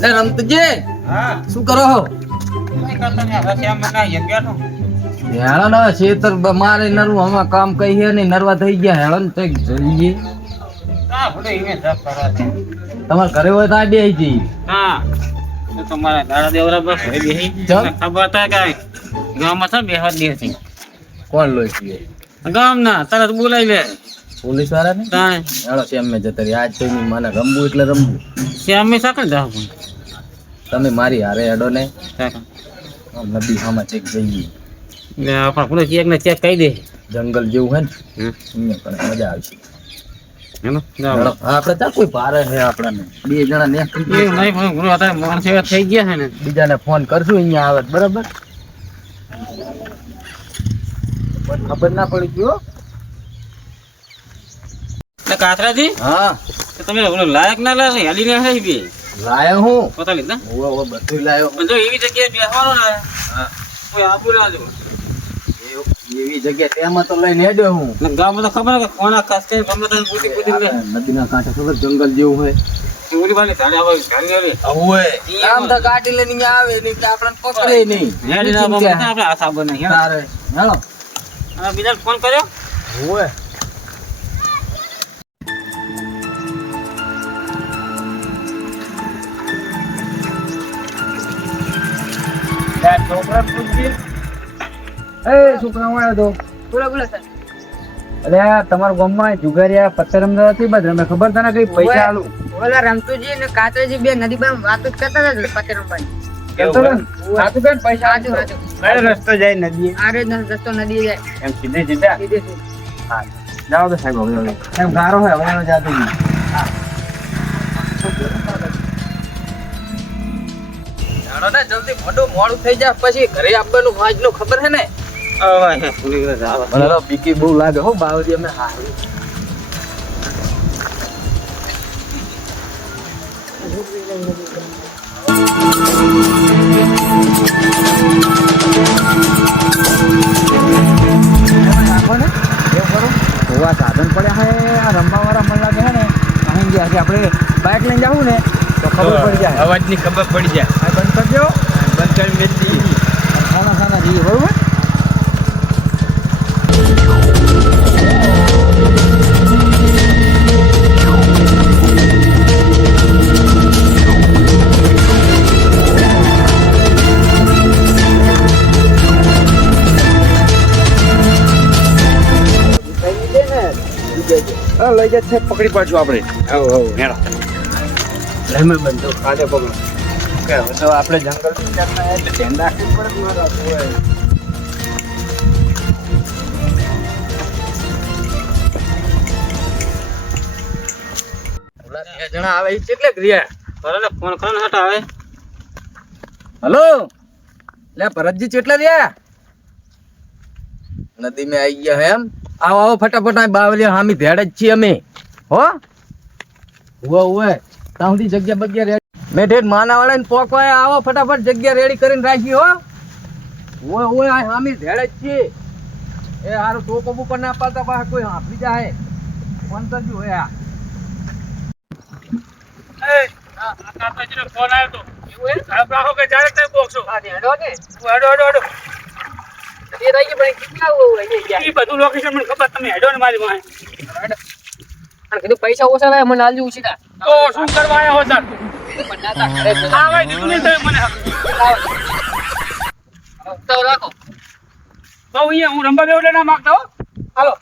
લે રમતુજી હા શું કરો છો? કઈ કરતો નહીં રસિયા માં કાંઈ બેઠો હેળો ને ખેતર મારે નરવું હમણાં કામ કઈ છે નહીં નરવા થઈ ગયા હેળો ને તઈ જઈએ હા ભલે એને જપ કરવા દે તમારે ઘરે હોય તો આ બે જઈએ હા તો તમારા દાડા દેવરા બસ હોય બેહી ચમ? ખબર હતા કે ગામમાં છે બેહવા દે છે કોણ લોહી પીએ ગામના તરત બોલાવી લે પોલીસ વાળા ને તાણે હેળો શેમ મેં જતા રહી આજ તો એની મને રમવું એટલે રમવું શ્યામે સાકળ જાવ પણ તમે મારી હારે હેડો ને સાકળ આમ નદી સામે ચેક જઈએ ને આપણા પૂરો ચેક ને ચેક કહી દે જંગલ જેવું હે ને હમ અહીંયા પણ મજા આવશે હેલો હેળો, આપણે ત્યાં કોઈ ભારે છે આપણને બે જણા ને એ નહીં પણ ગુરુ હતા માણસ એવા થઈ ગયા છે ને બીજાને ફોન કરશું અહીંયા આવે તો બરાબર પણ ખબર ના પડી ગયો એટલે કાતરાજી હા તો તમે ઓલો લાયક ના લાગે હાલી ને હઈ બે લાયો હું પતા લીધા ઓવે બધું લાયો પણ જો એવી જગ્યાએ બેસવાનો ને હા કોઈ આબુ ના જો એવી જગ્યા તેમાં તો લઈને હેડ્યો હું ને ગામમાં તો ખબર કે કોના ખાસ કરીને ગમે તને પૂછી પૂછી લે નદીના કાંઠે ખબર જંગલ જેવું હોય ઓલી વાળી ધારે આવે ધારે આવે ઓવે આમ તો ગાડી લઈને અહીંયા આવે નહીં કે આપણને પકડે નહીં હેડી ના બાબા આપણે આશા બને હેડો તારે હેલો અને બીજા ફોન કર્યો ઓવે છોકરા પૂછજી એ છોકરા આવ્યો તો બોલો બોલો સર. અરે આ તમારા ગામમાં જુગારિયા પત્તર રમતા હતી બસ અમે ખબર તને કઈ પૈસા આલું ઓલા રમતુજી ને કાતરાજી બે નદી પર વાતો જ કરતા હતા પતે રમવાની. કેતો ને સાચું બેન પૈસા સાચું સાચું. કયો રસ્તો જાય નદી આ રીતનો રસ્તો નદી જાય એમ સીધે સીધા સીધે સીધે. હા જાઓ તો સાહેબ હવે એમ ગારો હોય હવે જાતું નહીં જાણો ને જલ્દી મોટું મોડું થઈ જાય પછી ઘરે આવવાનું વાંચનું ખબર છે ને આવા હે પુલી કરે આવા મને તો બીકી બહુ લાગે હો બાવરી અમે હારી સાધન પડ્યા હે આ રમવા વાળા મને લાગે છે ને અહીં ગયા છે આપણે બાઇક લઈને જાવું ને તો ખબર પડી જાય અવાજની ખબર પડી જાય આ બંધ કરજો બંધ કરી મેલી ખાના ખાના જઈએ બરોબર લઈ જાય છે પકડી પાડશું આપણે હેડો લેમે બંધો કાલે પકડો કે હવે તો આપણે જંગલ વિસ્તારમાં એટલે ધ્યાન રાખવું પડે મારા હોય ઓલા બે જણા આવે ઈ કેટલે રહ્યા બરાબર ફોન કરો ને હટ આવે હલો લે ભરતજી કેટલા રહ્યા નદી में આવી ગયા હે એમ આવો આવો ફટાફટ આ બાવલિયા હામી ભેડ જ છીએ અમે હો ઓવે ત્યાં સુધી જગ્યા બગ્યા રેડી મેં ઠેઠ માના વાળા ને પોકવાય આવો ફટાફટ જગ્યા રેડી કરીને રાખી હો ઓય ઓય આ હામી ભેડ જ છીએ એ હારું ટોકો બોકો ના પાડતા પાછા કોઈ હાંફી જાય ફોન કરજો હોય આ કાકાજીનો ફોન આવ્યો તો આપ રાખો કે જ્યારે તે બોક્સો આ હેડો ને હેડો એ રહી ગઈ પણ કેટલા હોય ગયા એ બધું લોકેશન મને ખબર તમે હેડો ને મારી માં અને કીધું પૈસા ઓછા થાય મને આલજો ઉછીતા તો શું કરવા આવ્યા હો સર પણ ના તા ઘરે જ આ ભાઈ દીકરી તમે મને તો રાખો બહુ અહીંયા હું રંબા બેવડે ના માંગતા હો હાલો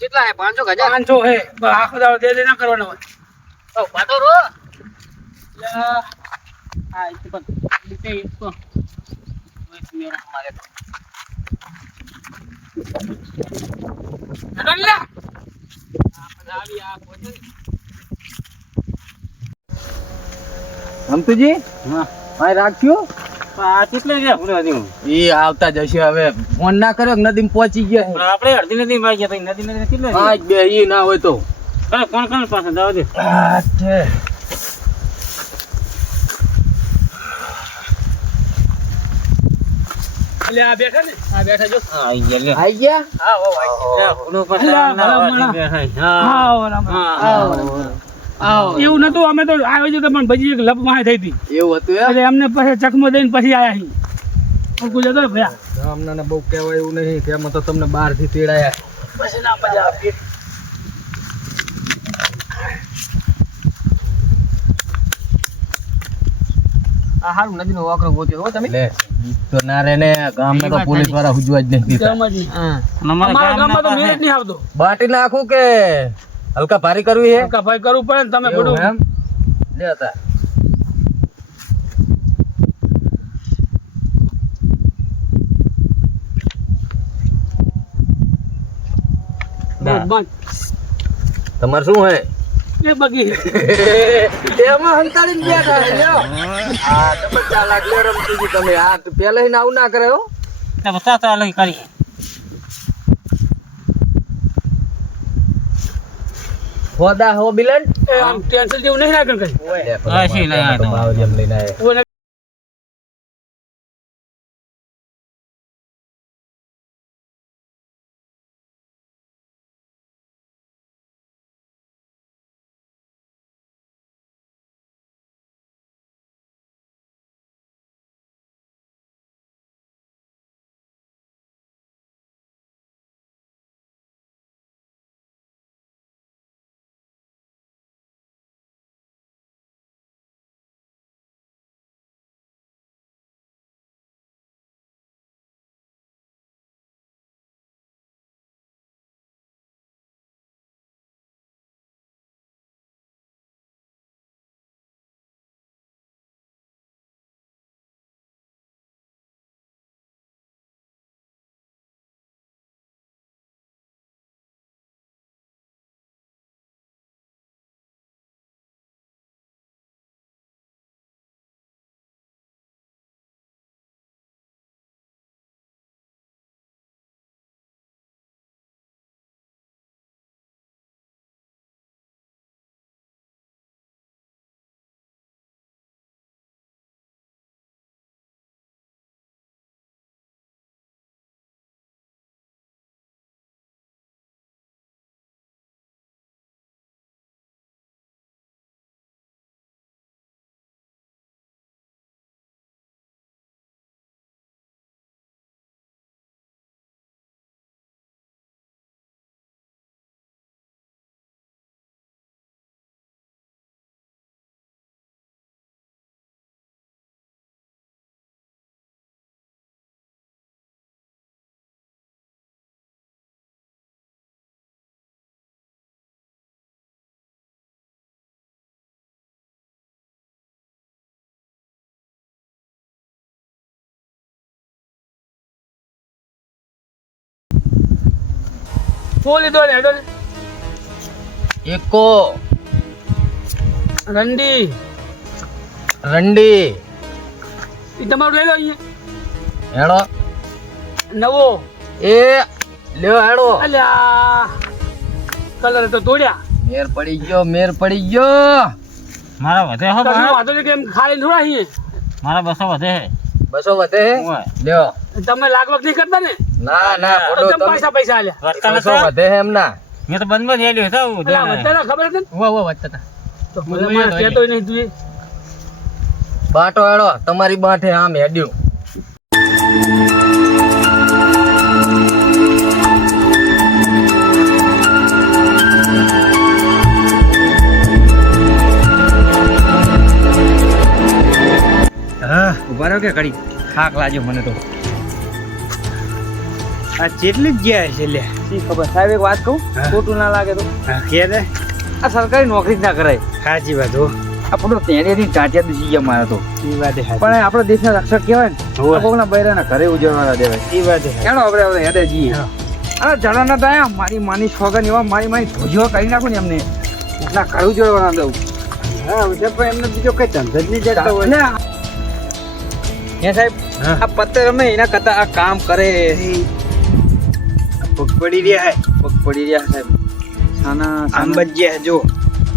કેટલા હે 500 500 હે બસ આખો દાડો દે ના કરવાનો હોય ઓ પાતો રો હા એ પણ લીતે इसको मेरा हमारे હેડો રમતુજી હા હા રાખ્યો આ કેટલે છે પૂરે હજી એ આવતા જશે હવે ફોન ના કર્યો નદી પહોંચી ગયા છે આપણે અડધી નદી માં ગયા નદી નદી કેટલે હા બે ઈ ના હોય તો કોણ કોણ પાસે જવા દે એટલે આ બેઠા ને આ બેઠા જો આઈ ગયા હા ઓ ભાઈ એવું નતું અમે તો આવ્યો તો પણ ભજી એક લપ માં થઈ હતી એવું હતું એટલે એમને પછી ચકમો દઈને પછી આયા અહીં જતો ને ભયા ગામના બહુ કહેવાય એવું નહીં તેમાં તો તમને બહાર થી તેડાયા પછી ના મજા આવે આ હારું નદીનો વાકરો ગોત્યો હો તમે લે ઈ તો ના રે ને ગામમાં તો પોલીસ વાળા હુજવા જ નહીં દીધા અમારા ગામમાં તો મેળ જ નહીં આવતો બાટી નાખું કે હલકા ભારી કરવી હે ભાઈ કરવું પડે ને તમે બધું એમ લે હતા તમારે શું હે એ બગી એમાં હંતાડીને બેઠા છે લ્યો આ તમે ચાલાક લે રમતી હતી તમે આ પહેલા ને આવું ના કરે હો બતા તો અલગ કરી ખોદા હો બિલન આમ ટેન્શન જેવું નહીં રાખે કઈ હા છે લઈ આવ્યો જેમ લઈને આવ્યો ઓને ફૂલ લીધો ને હેડો ને એકો રંડી રંડી એ તમારું લઈ લો અહીંયા હેડો નવો એ લ્યો હેડો અલ્યા કલર તો તોડ્યા મેર પડી ગયો મારા વધે હો કશું વાંધો નહીં કે એમ ખાલી થોડા અહીંયા મારા બસો વધે હે બસો વધે હે ઓય. લ્યો તમે લાગવગ નહીં કરતા ને ના તો કેમ પૈસા આલ્યા વધતા બસો નતા? વધે હે એમના મેં તો બંધ બંધ હેલ્યો હતો અલા, વધતા ખબર હતી ને? વધતા હતા તો મને કહેતો નહીં તું એ. બાટો હેડો તમારી બાઠે આમ હેડ્યું ઉભા રહ્યો કે ઘડી થાક લાગ્યો મને તો આ જેટલી જ ગયા છે લે શી ખબર સાહેબ એક વાત કહું ખોટું ના લાગે તો કે રે આ સરકારી નોકરી જ ના કરાય સાચી વાત હો આપણો તેની ટાંટિયા દુસી ગયા મારા તો એ વાત હે પણ આપણો દેશના રક્ષક કહેવાય ને હોવે. કોકના બૈરાના ઘરે ઉજવવાના દેવાય એ વાત હે ચાલો આપણે હેડે જઈએ અરે જણાના દયા મારી માની સોગન એવા મારી ધોજીઓ કરી નાખું ને એમને એટલા ઘર ઉજવવાના દઉં હા પણ એમને બીજો કઈ ધંધો જ નહીં જતો હોય ને હે સાહેબ હા. આ પત્તે રમે એના કરતા આ કામ કરે પગ પડી રહ્યા હે પગ પડી રહ્યા સાહેબ સાના આમ બજ્યા જો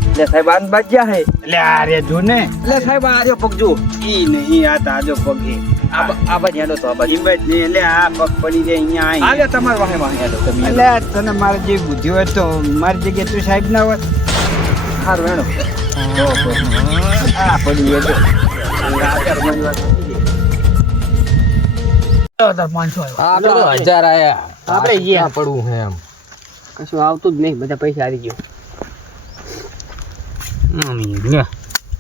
એટલે સાહેબ આન બાજ્યા હે એટલે આ રે જો ને એટલે સાહેબ આ જો પગ જો ઈ નહીં આ તાજો પગ હે આ બાજુ હેડો તો આ બાજુ. હિંમત નહીં એટલે આ પગ પડી જાય અહીંયા આય. હાલે તમારે વાહે વાહે હેડો તમે. એટલે તને મારી જે બુદ્ધિ હોય તો મારી જગ્યાએ તું સાહેબ ના હોત. સારું હેડો. આ પડી ગયો તો. આપણે તો 1000 આયા. આપણે ગયા. ક્યાં પડવું હે એમ. કશું આવતું જ નહીં, બધા પૈસા આવી ગયો.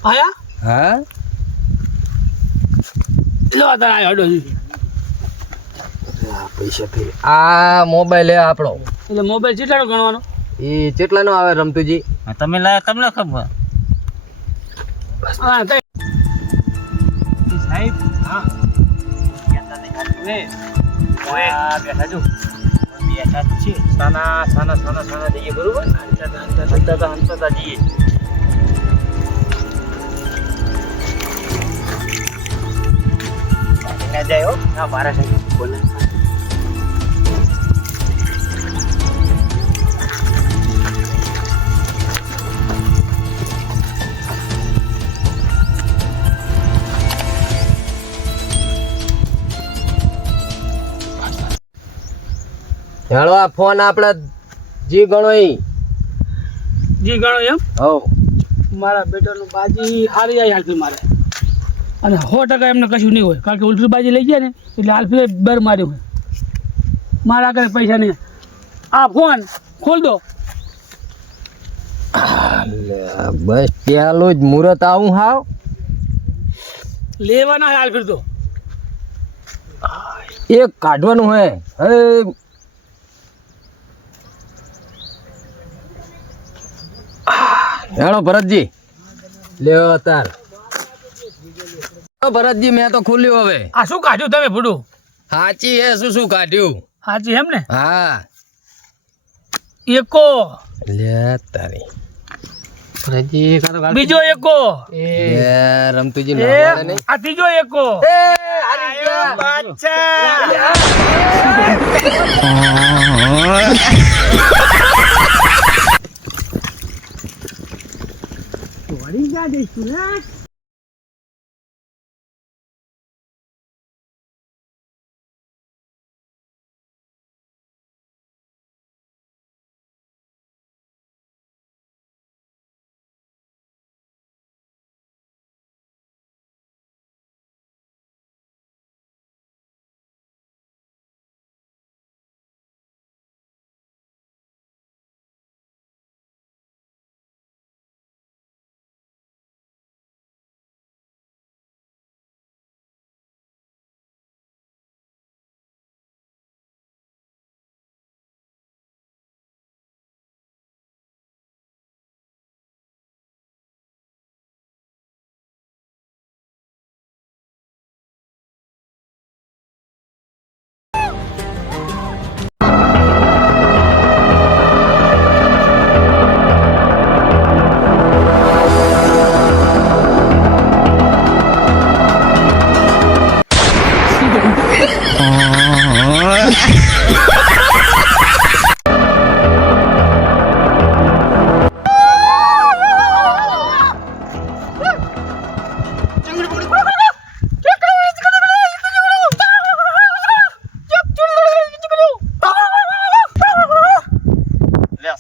આયા હા લો તાર આયો હડો. આ મોબાઈલ હે આપણો. એટલે મોબાઈલ કેટલાનો ગણવાનો? એ કેટલાનો આવે રમતુજી? તમે લાયા તમને ખબર. હા તે સાહેબ. હા બેઠા જો બેઠા જ છે. સાના જઈએ બરોબર. હંસતા જઈએ. જાય હો ના મારા સાહેબ બોલે. હેલો આ ફોન આપણે જી ગણો ઈ. જી ગણો એમ. હવ મારા બેટાનું બાજી હારી આવી હાલફી મારે, અને 100% એમને કશું નહીં હોય, કારણ કે ઉલટી બાજી લઈ ગયા ને એટલે હાલફી બર માર્યું હોય. મારા આગળ પૈસા નહીં. આ ફોન ખોલ દો. બસ પેલું જ મુહૂર્ત આવું હાવ. લેવાના હાલ ફીર તો એક કાઢવાનું હે. હવે હેલો ભરતજી, લ્યો તાર. ભરતજી મેં તો ખોલ્યું હવે. આ શું કાઢ્યું તમે ભૂડું? સાચી હે. શું કાઢ્યું? હાજી એમ ને. હા એકો લે તારી. બીજો એકો. લે રમતુજી એ, નાવાના નહીં. આ ત્રીજો એકો.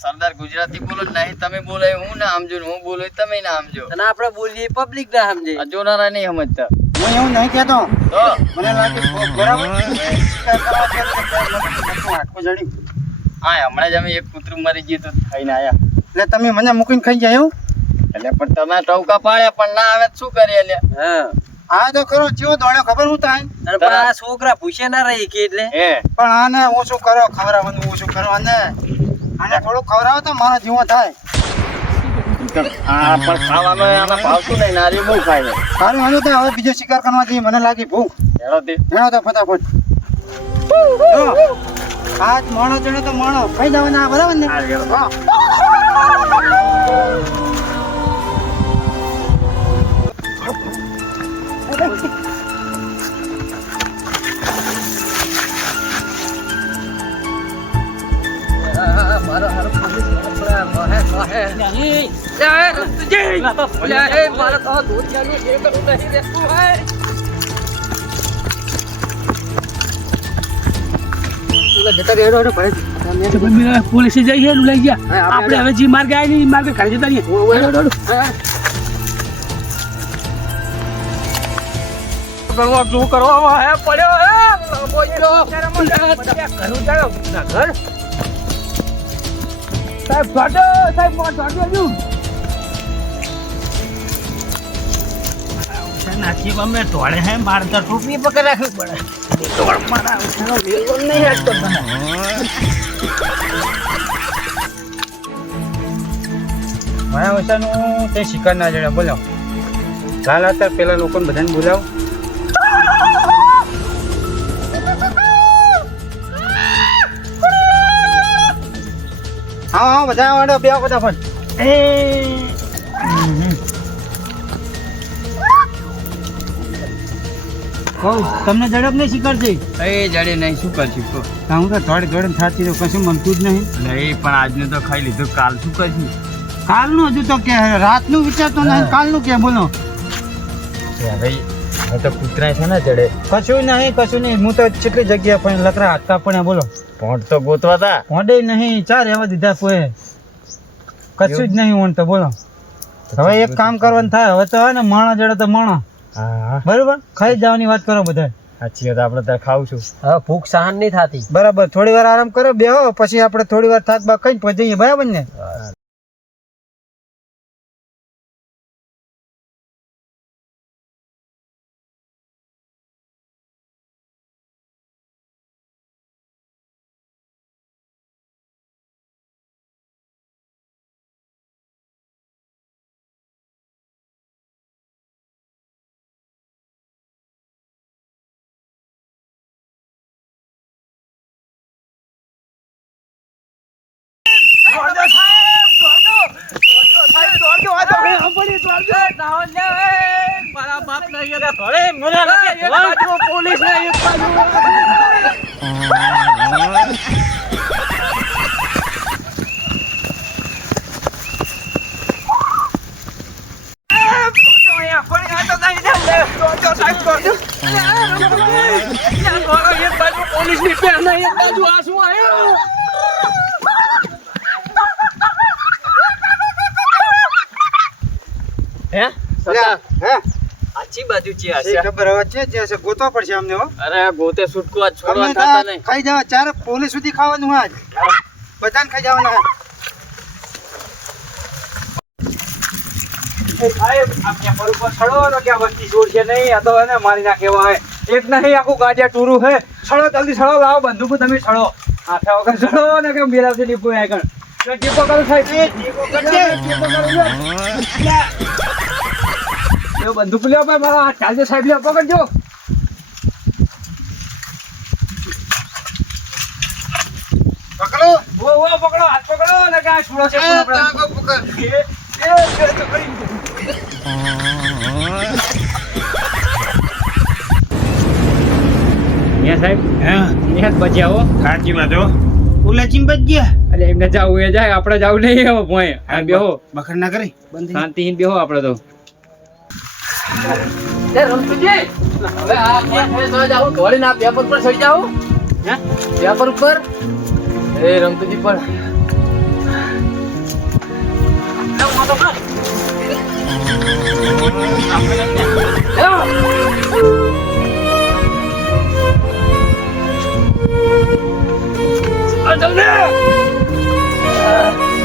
સરદાર ગુજરાતી બોલો નહીં તમે બોલે હું ના સમજો, હું બોલું તમે ના સમજો, અને આપણે બોલીએ પબ્લિક ના સમજે. આ જોનારા નહીં સમજતા. હું એવું નહીં કહેતો. તો મને લાગે બરાબર આખું જડી. હા હમણાં જ અમે એક કૂતરું મરી ગયું તો ખાઈને આયા. એટલે તમે મને મૂકીને ખાઈ જાય એવું? એટલે પણ તમે ટવકા પાડ્યા પણ ના આવે તો શું કરીએ લે. હા આ તો ખરો ચેવો દોડ્યો ખબર હું થાય. અને પણ આ છોકરા પૂછે ના રહી કે એટલે હે પણ આને ઓછું કરો ખવડાવવાનું, ઓછું કરો આને થોડું ખવડાવો તો મારો જીવો થાય. આ પણ ખાવાનો આને ભાવતું નહીં. નારી બહુ ખાય છે. સારું હાલો તો હવે બીજો શિકાર કરવા જઈએ, મને લાગી ભૂખ. હેલો તે હેણો તો ફટાફટ. જો, આજ મોણો ચડે તો મોણો ખાઈ જવાના બરાબર ને? હા. મારો હારો પોલીસ વાહે વાહે નહીં. લે રમતુજી લે મારો તો દૂધ ચાલુ છે કરું નહીં રે તું હે જતા રહેલો હેડો ભલે તો પછી પોલીસે જઈ છે લઈ ગયા હા, આપણે હવે જે માર્ગે આવી ને એ માર્ગે ઘરે જતા રહીએ હેડો, હેડો. શું કરવામાં હે પડ્યો હે બોલ્યો ઘરું જાયો ના ઘર સાહેબ ઘાટો સાહેબ ઘાટો હજુ નાસી અમે ટોળે હે મારે તો ટોપી પકડ રાખવી પડે ટોળ મારા ઉઠાનો વેલો નહીં હેડતો તને મારા ઓછાનું તે શિકાર ના જડે બોલાવ ચાલ અત્યારે પેલા લોકોને બધાને બોલાવ હા હા બધા આવડો બે ફટાફટ કહું તમને ઝડપ નહીં શિકાર છે એ જડે નહીં શું કરશું તો હું તો થોડી થોડી થતી તો કશું મનતું જ નહીં નહીં પણ આજનું તો ખાઈ લીધું કાલ શું કરશું કાલનું હજુ તો કે રાતનું વિચારતો નહીં કાલનું કે બોલો ભાઈ હવે તો કૂતરા છે ને જડે કશું નહીં હું તો કેટલી જગ્યા પણ લકડા હાથતા પણ બોલો પોંટ તો ગોતવા તા મોડે નહીં ચાર રહેવા દીધા કોઈ કશું જ નહીં હું તો બોલો હવે એક કામ કરવાનું થાય હવે તો હે ને માણસ જડે તો માણસ હા બરોબર ખાઈ જવાની વાત કરો બધા સાચી વાત આપણે ત્યાં ખાવું છું હવે ભૂખ સહન નહીં થતી બરાબર થોડી વાર આરામ કરો બેહો પછી આપણે થોડી વાર થાક બાક ખાઈને પછી જઈએ બરાબર ને મારા બાપ ના ઘરે ધોળે મને પોલીસ ને એક બાજુ પોલીસ ની પેર એક બાજુ આસુ આવ્યો હે હે આછી બાજુ છે એ ખબર હવે છે જે છે ગોતવા પડશે અમને હો અરે ગોતે છૂટકો આજ છોડવા અમને થતા તો નહીં ખાઈ જવા ચાર પોલીસ સુધી ખાવાનું આજ બધાને ખાઈ જવાના મારી નાખે એક નહીં આખું ગાડિયા ટૂરું હે છડો જલ્દી છડો લાવો બંદૂક તમે છડો હાથે વગર છડો ને કેમ બેલાવશે ડીપો આગળ ડીપો કરો સાહેબ બંદૂક લ્યો ભાઈ મારા હાથ ચાલજો સાહેબ લ્યો પકડજો પકડો પકડો હાથ પકડો ને કે આ છોડો છે સાહેબ નિહાત બચ્યા હો સાચી વાત હો ઓલા ચીંબત ગયા એટલે એમને જાવું એ જાય આપણે જાવું નહીં હવે ભોય આ બેહો બખર ના કરી શાંતિહીન બેહો આપણે તો રમતુજી હવે આ ક્યાં છે તો જાઉં ધોળીને આ પેપર પર ચડી જાઉં હે પેપર ઉપર એ રમતુજી પર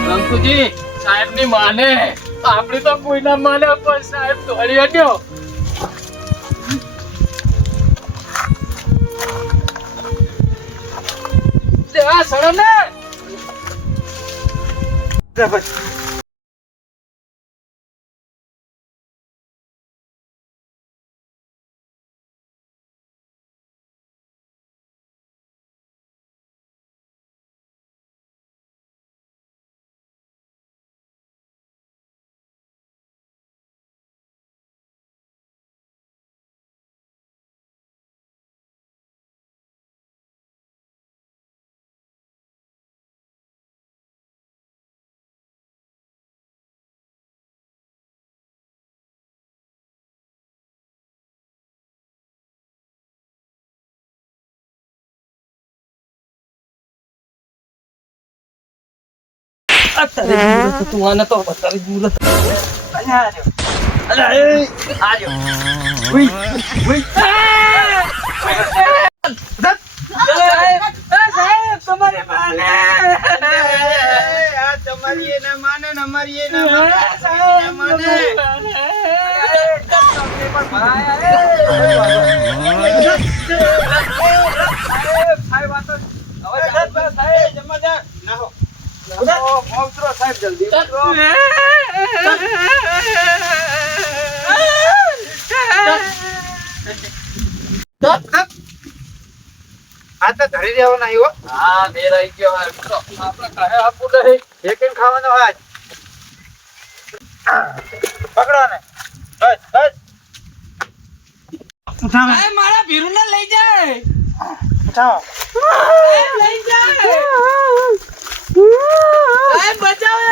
રમતુજી સાહેબ ની માને આપણી તો કોઈ ના માને પણ સાહેબ ધોળી હટ્યો સડો ને તું આને તો તારી મુરત આ તો ધરી દેવાનો આવ્યો. હા બેરાઈ ગયો આપણે કહે આપું નહીં એકને ખાવાનો આજ. પકડો ને. બસ બસ. ઉઠાવો મારા ભીરુને લઈ જાય ઉઠાવો. લઈ જાય સાહેબ બચાવો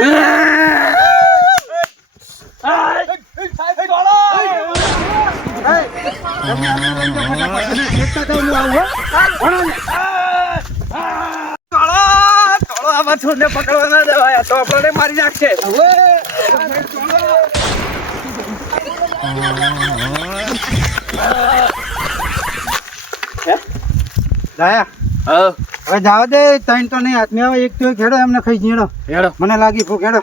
પકડવા ના દેવાય તો આપણને મારી નાખશે. દાયા હા હવે જાવ દે ત્રણ તો નહીં હાથમાં આવે એક તો ખેડો એમને ખાઈ જીણો હેડો મને લાગી ભૂખ હેડો